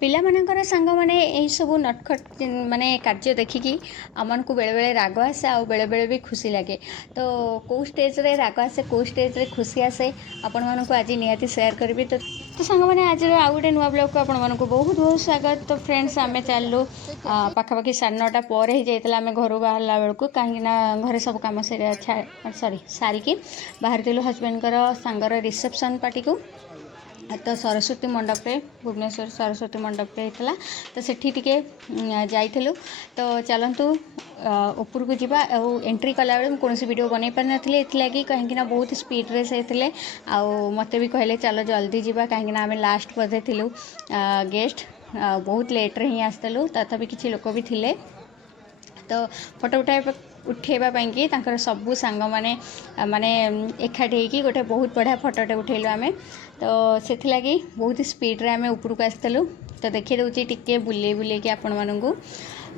ପିଲାମାନଙ୍କର ସାଙ୍ଗମାନେ ଏହିସବୁ ନଟଖଟ ମାନେ କାର୍ଯ୍ୟ ଦେଖିକି ଆମମାନଙ୍କୁ ବେଳେବେଳେ ରାଗ ଆସେ ଆଉ ବେଳେବେଳେ ବି ଖୁସି ଲାଗେ। ତ କେଉଁ ଷ୍ଟେଜ୍ରେ ରାଗ ଆସେ କେଉଁ ଷ୍ଟେଜ୍ରେ ଖୁସି ଆସେ ଆପଣମାନଙ୍କୁ ଆଜି ନିହାତି ସେୟାର କରିବି। ତ ସାଙ୍ଗମାନେ ଆଜିର ଆଉ ଗୋଟେ ନୂଆ ବ୍ଲଗ୍କୁ ଆପଣମାନଙ୍କୁ ବହୁତ ବହୁତ ସ୍ୱାଗତ। ତ ଫ୍ରେଣ୍ଡସ୍ ଆମେ ଚାଲିଲୁ ପାଖାପାଖି 9:30 ପରେ ହେଇଯାଇଥିଲା ଆମେ ଘରୁ ବାହାରିଲା ବେଳକୁ, କାହିଁକିନା ଘରେ ସବୁ କାମ ସାରିକି ବାହାରିଥିଲୁ ହଜବେଣ୍ଡଙ୍କର ସାଙ୍ଗର ରିସେପସନ୍ ପାର୍ଟିକୁ। तो सरस्वती मंडपे भुवनेश्वर सरस्वती मंडपे होता तो सेठी टिके जाइलु। तो चलतु ऊपर को जावा। एंट्री कला बेले कौन वीडियो बन पार नी लगी कहीं बहुत स्पीड रे से मत भी कहले चलो जल्दी जावा कहीं आम लास्ट बधे थिलु गेस्ट बहुत लेट्रे ही आसलु तथापि किसी लोक भी थिले। तो फोटो उठाइबापी तांकर सबू सांग माने माने एकाठी होगी गोटे बहुत बढ़िया फोटोटे उठेलु आमे। तो से लगी बहुत स्पीड रे आमे ऊपर को आसलु। तो देखिए दूसरी टिके बुले बुले कि आपण मानू।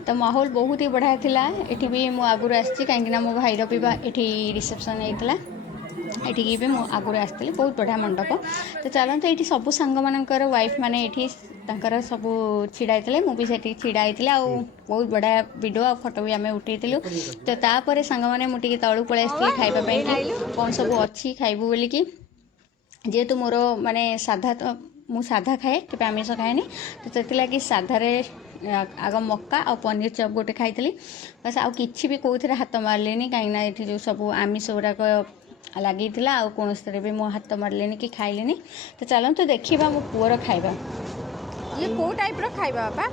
तो माहौल बहुत ही बढ़िया थिला। एठी भी मु आगुर आसी कहीं मो भाईर भी एठी रिसेप्शन होता एठिकी भी मु आगुरी आसती बहुत बढ़िया मंडप। तो चलते ये सब सांग मानकर वाइफ मैंने ये सब छिड़ा होते मुझे छिड़ा होता बहुत बढ़िया वीडियो आ फोटो भी आम उठेलु। तो तापर सांग मैंने मुझे तलू पलि खावाई कौन सब अच्छी खाइबू बोल कि जेहेतु मोर माने साधा तो मु साधा खाए के आमिष खाएनि। तो से साधार आग मक्का आ पनीर चप गोटे खाई बस आउ कि भी कौन हाथ मारे कहीं ये जो सब आमिष गुड़ाक लगी कौन भी मो हाथ मारे कि खाइले। तो चलते देखा मो पुअर खाइबा ये कौ टाइप रो खाइबा बापा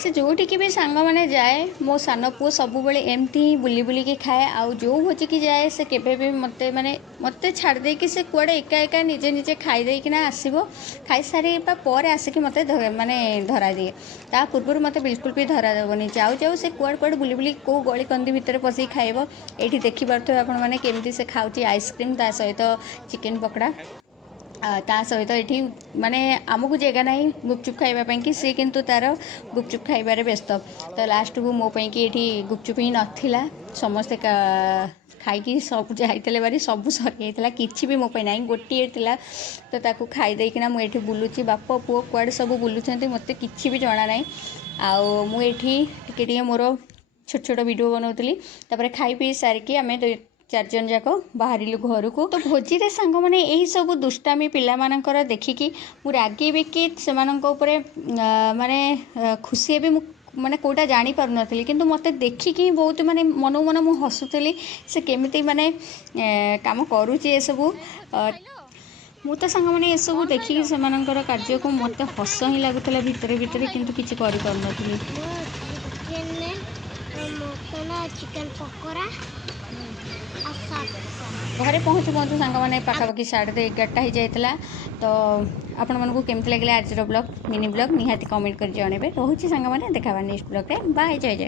से जोटिकी भी सांग मैंने जाए मो सान पु सब बेले एमती ही बुली बुलिकी खाए। आउ जो भोजी की जाए से केबे भी मते माने मते छाड़ दे कि से कुआडे एका एका निजे निजे खाई दे कि ना आसीबो खाई सारी पर आसिकी मते माने धरा दिए। ता पूर्व मते बिल्कुल भी धरा देबनी। जाऊ जाऊ से कुआड कुआड बुली बुली को गली कंदी भितर पसी खाइबो। एठी देखि पारथो आपण माने केमती से खाउची आइसक्रीम ता सहित चिकेन पकड़ा ता सहित ये माने आमको जगह ना गुपचुप खाइबापी कि सी किंतु तार गुपचुप खाइबारे व्यस्त। तो लास्ट को मो पई कि ये गुपचुप ही नाला समस्ते खाई सब जाते बारी सब सरी जाता कि भी मो ना गोटे था। तो ताकू खाई देकिना मुझे बुलूची बाप पुओ कुआड़े सब बुलूँ मत कि भी जना ना आउ मुझे मोर छोट छोट वीडियो बनाऊली। तापर खाई पी सारिकी आम 4 जन जाक बाहर घर को। तो भोजी रे सांग मैंने यही सब दुष्टामी पिलामानकर देखिकी मु रागिबी कि से माने खुशी भी माने कोटा जानी पार नथली किंतु मते देखिकी बहुत माने मन मन मु हसुतली से केमिति माने काम करूची ए सब। मु तो सांग मैंने ये सब देखिकी से मानकर कार्य को मते हस ही लगुला भितर भितर किंतु किछि करि पार नथली। चिकन पकोड़ा घरे पहुँचु पहुँचु सांग मैंने पाखापाखि 11:30 हो जाता। तो आपण मानू केमती लगे आज ब्लॉग मिनी ब्लॉग निहाती कमेंट कर जणेबे। रोचे सांग मैंने देखा नेक्स्ट ब्लॉग रे बाय जय जय।